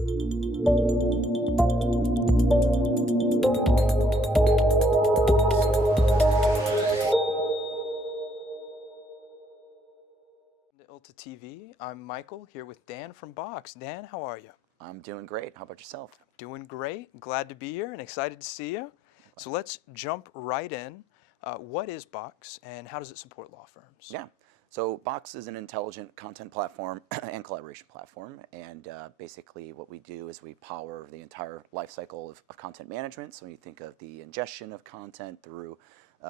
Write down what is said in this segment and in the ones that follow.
ILTA TV. I'm Michael here with Dan from Box. Dan, how are you? I'm doing great. How about yourself? Doing great. Glad to be here and excited to see you. So let's jump right in. What is Box and how does it support law firms? Yeah. So Box is an intelligent content platform and collaboration platform. And basically what we do is we power the entire life cycle of content management. So when you think of the ingestion of content through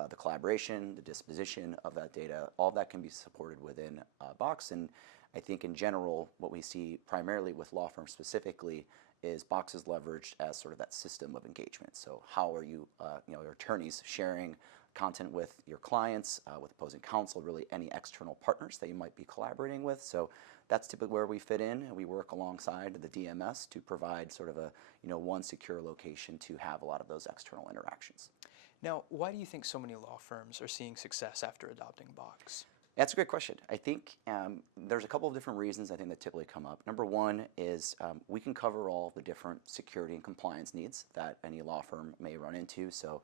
the collaboration, the disposition of that data, all of that can be supported within Box. And I think in general, what we see primarily with law firms specifically is Box is leveraged as sort of that system of engagement. So how are you, your attorneys sharing content with your clients, with opposing counsel, really any external partners that you might be collaborating with. So that's typically where we fit in, and we work alongside the DMS to provide sort of a one secure location to have a lot of those external interactions. Now, why do you think so many law firms are seeing success after adopting Box? That's a great question. I think there's a couple of different reasons I think that typically come up. Number one is we can cover all the different security and compliance needs that any law firm may run into. So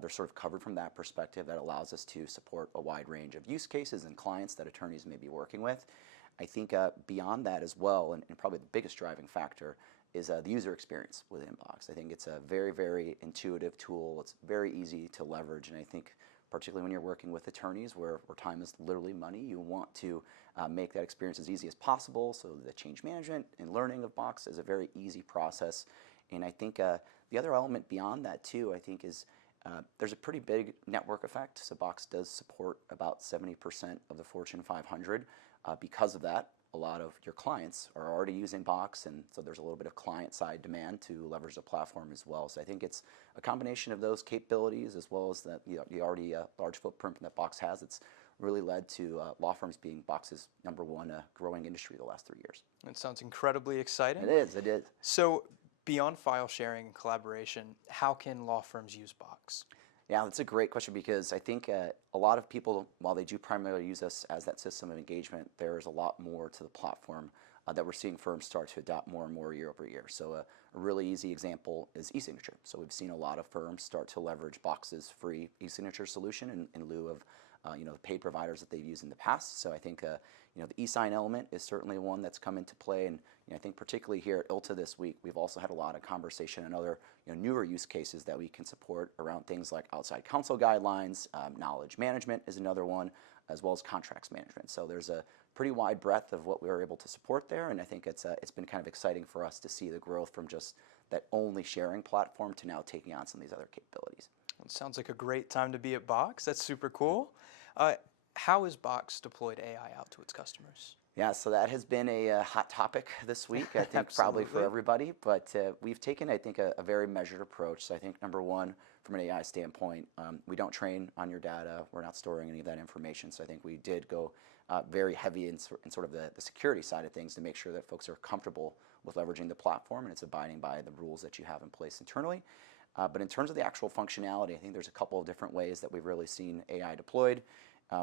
they're sort of covered from that perspective. That allows us to support a wide range of use cases and clients that attorneys may be working with. I think beyond that as well, and probably the biggest driving factor, is the user experience within Box. I think it's a very, very intuitive tool. It's very easy to leverage, and I think particularly when you're working with attorneys where time is literally money, you want to make that experience as easy as possible. So the change management and learning of Box is a very easy process. And I think the other element beyond that too, I think is there's a pretty big network effect. So Box does support about 70% of the Fortune 500. Because of that, a lot of your clients are already using Box, and so there's a little bit of client-side demand to leverage the platform as well. So I think it's a combination of those capabilities as well as the already large footprint that Box has. It's really led to law firms being Box's #1 growing industry the last 3 years. It sounds incredibly exciting. It is, it is. So beyond file sharing and collaboration, how can law firms use Box? Yeah, that's a great question because I think a lot of people, while they do primarily use us as that system of engagement, there's a lot more to the platform that we're seeing firms start to adopt more and more year over year. So a really easy example is e-signature. So we've seen a lot of firms start to leverage Box's free e-signature solution in lieu of the paid providers that they've used in the past. So I think the e-sign element is certainly one that's come into play, and I think particularly here at ILTA this week, we've also had a lot of conversation and other newer use cases that we can support around things like outside counsel guidelines, knowledge management is another one, as well as contracts management. So there's a pretty wide breadth of what we were able to support there, and I think it's been kind of exciting for us to see the growth from just that only sharing platform to now taking on some of these other capabilities. It sounds like a great time to be at Box. That's super cool. How has Box deployed AI out to its customers? Yeah, so that has been a hot topic this week, I think probably for everybody, but we've taken, I think, a very measured approach. So I think number one, from an AI standpoint, we don't train on your data. We're not storing any of that information. So I think we did go very heavy in sort of the security side of things to make sure that folks are comfortable with leveraging the platform and it's abiding by the rules that you have in place internally. But in terms of the actual functionality, I think there's a couple of different ways that we've really seen AI deployed.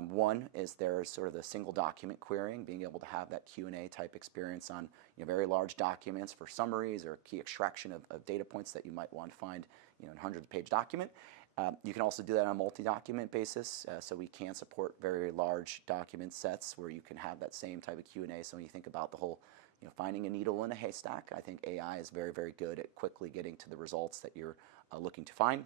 One is there's sort of the single document querying, being able to have that Q&A type experience on very large documents for summaries or key extraction of data points that you might want to find in a 100-page document. You can also do that on a multi-document basis, so we can support very large document sets where you can have that same type of Q&A. So when you think about the whole finding a needle in a haystack, I think AI is very, very good at quickly getting to the results that you're looking to find.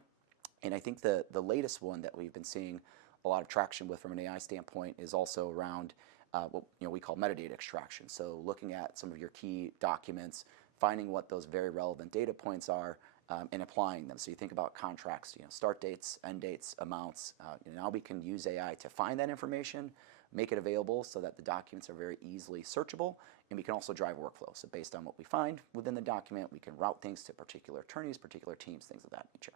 And I think the latest one that we've been seeing a lot of traction with from an AI standpoint is also around what we call metadata extraction. So looking at some of your key documents, finding what those very relevant data points are, and applying them. So you think about contracts, start dates, end dates, amounts. Now we can use AI to find that information, make it available so that the documents are very easily searchable, and we can also drive workflow. So based on what we find within the document, we can route things to particular attorneys, particular teams, things of that nature.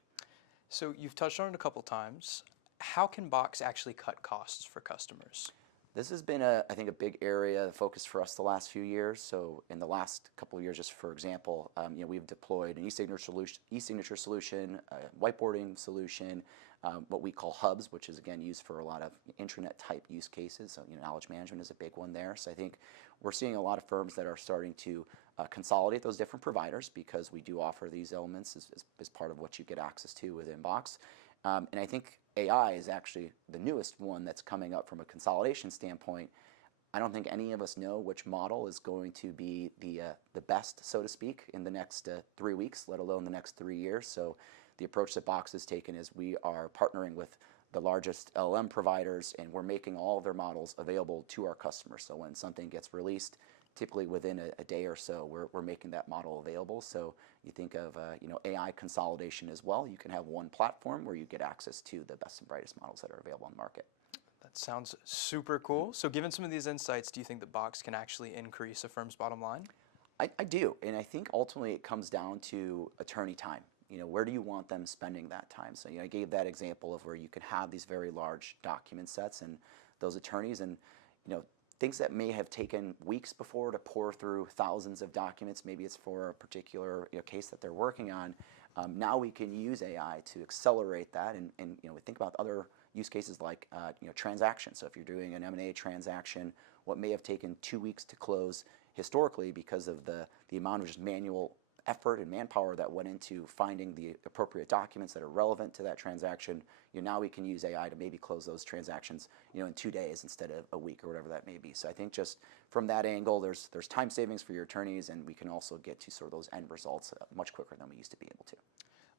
So you've touched on it a couple times. How can Box actually cut costs for customers? This has been, I think, a big area of focus for us the last few years. So in the last couple of years, just for example, we've deployed an e-signature solution, a whiteboarding solution, what we call hubs, which is, again, used for a lot of intranet-type use cases. So knowledge management is a big one there. So I think we're seeing a lot of firms that are starting to consolidate those different providers, because we do offer these elements as part of what you get access to within Box. And I think AI is actually the newest one that's coming up from a consolidation standpoint. I don't think any of us know which model is going to be the best, so to speak, in the next 3 weeks, let alone the next 3 years. So the approach that Box has taken is we are partnering with the largest LLM providers, and we're making all of their models available to our customers. So when something gets released, typically within a day or so, we're making that model available. So you think of AI consolidation as well. You can have one platform where you get access to the best and brightest models that are available on the market. That sounds super cool. So given some of these insights, do you think that Box can actually increase a firm's bottom line? I do, and I think ultimately it comes down to attorney time. Where do you want them spending that time? So I gave that example of where you could have these very large document sets and those attorneys, and things that may have taken weeks before to pour through thousands of documents. Maybe it's for a particular case that they're working on. Now we can use AI to accelerate that, and we think about other use cases like transactions. So if you're doing an M&A transaction, what may have taken 2 weeks to close historically because of the amount of just manual effort and manpower that went into finding the appropriate documents that are relevant to that transaction, now we can use AI to maybe close those transactions in 2 days instead of a week or whatever that may be. So I think just from that angle, there's time savings for your attorneys, and we can also get to sort of those end results much quicker than we used to be able to.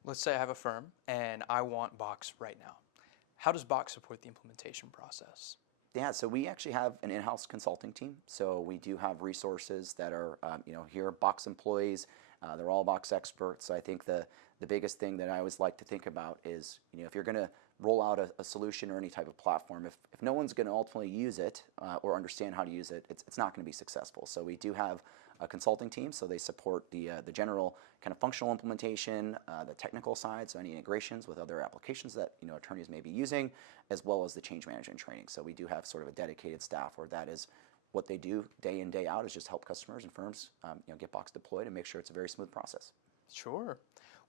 Let's say I have a firm and I want Box right now. How does Box support the implementation process? Yeah, so we actually have an in-house consulting team. So we do have resources that are, here, Box employees. They're all Box experts. So I think the biggest thing that I always like to think about is, if you're going to roll out a solution or any type of platform, if no one's going to ultimately use it or understand how to use it, it's not going to be successful. So we do have a consulting team, so they support the general kind of functional implementation, the technical side, so any integrations with other applications that attorneys may be using, as well as the change management training. So we do have sort of a dedicated staff where that is what they do day in, day out, is just help customers and firms get Box deployed and make sure it's a very smooth process. Sure.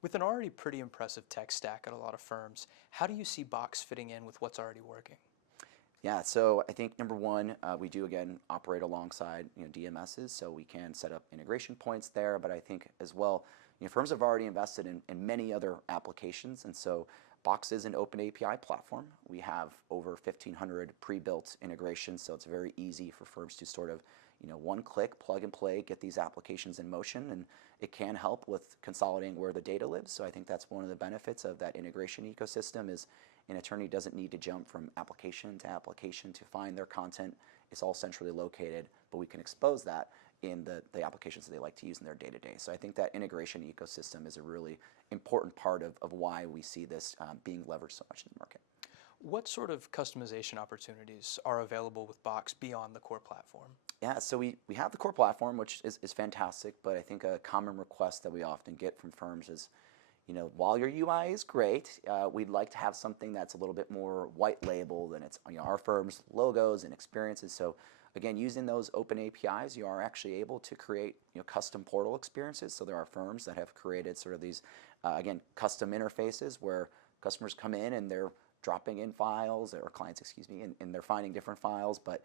With an already pretty impressive tech stack at a lot of firms, how do you see Box fitting in with what's already working? Yeah, so I think number one, we do again operate alongside DMSs, so we can set up integration points there. But I think as well, firms have already invested in many other applications, and so Box is an open API platform. We have over 1,500 pre-built integrations, so it's very easy for firms to sort of one click, plug and play, get these applications in motion, and it can help with consolidating where the data lives. So I think that's one of the benefits of that integration ecosystem is an attorney doesn't need to jump from application to find their content. It's all centrally located, but we can expose that in the applications that they like to use in their day-to-day. So I think that integration ecosystem is a really important part of why we see this being leveraged so much in the market. What sort of customization opportunities are available with Box beyond the core platform? Yeah, so we have the core platform, which is fantastic, but I think a common request that we often get from firms is, while your UI is great, we'd like to have something that's a little bit more white labeled, and it's our firm's logos and experiences. So again, using those open APIs, you are actually able to create custom portal experiences. So there are firms that have created sort of these, again, custom interfaces where customers come in and they're dropping in files, or clients, excuse me, and they're finding different files, but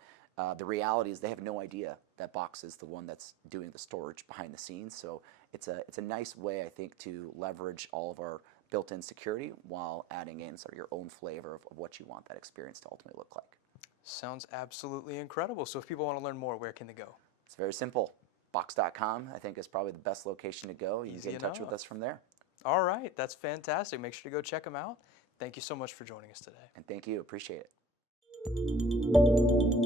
the reality is they have no idea that Box is the one that's doing the storage behind the scenes. So it's a nice way, I think, to leverage all of our built-in security while adding in sort of your own flavor of what you want that experience to ultimately look like. Sounds absolutely incredible. So if people want to learn more, where can they go? It's very simple. Box.com, I think, is probably the best location to go. You can get in touch with us from there. All right, that's fantastic. Make sure to go check them out. Thank you so much for joining us today. And thank you. Appreciate it.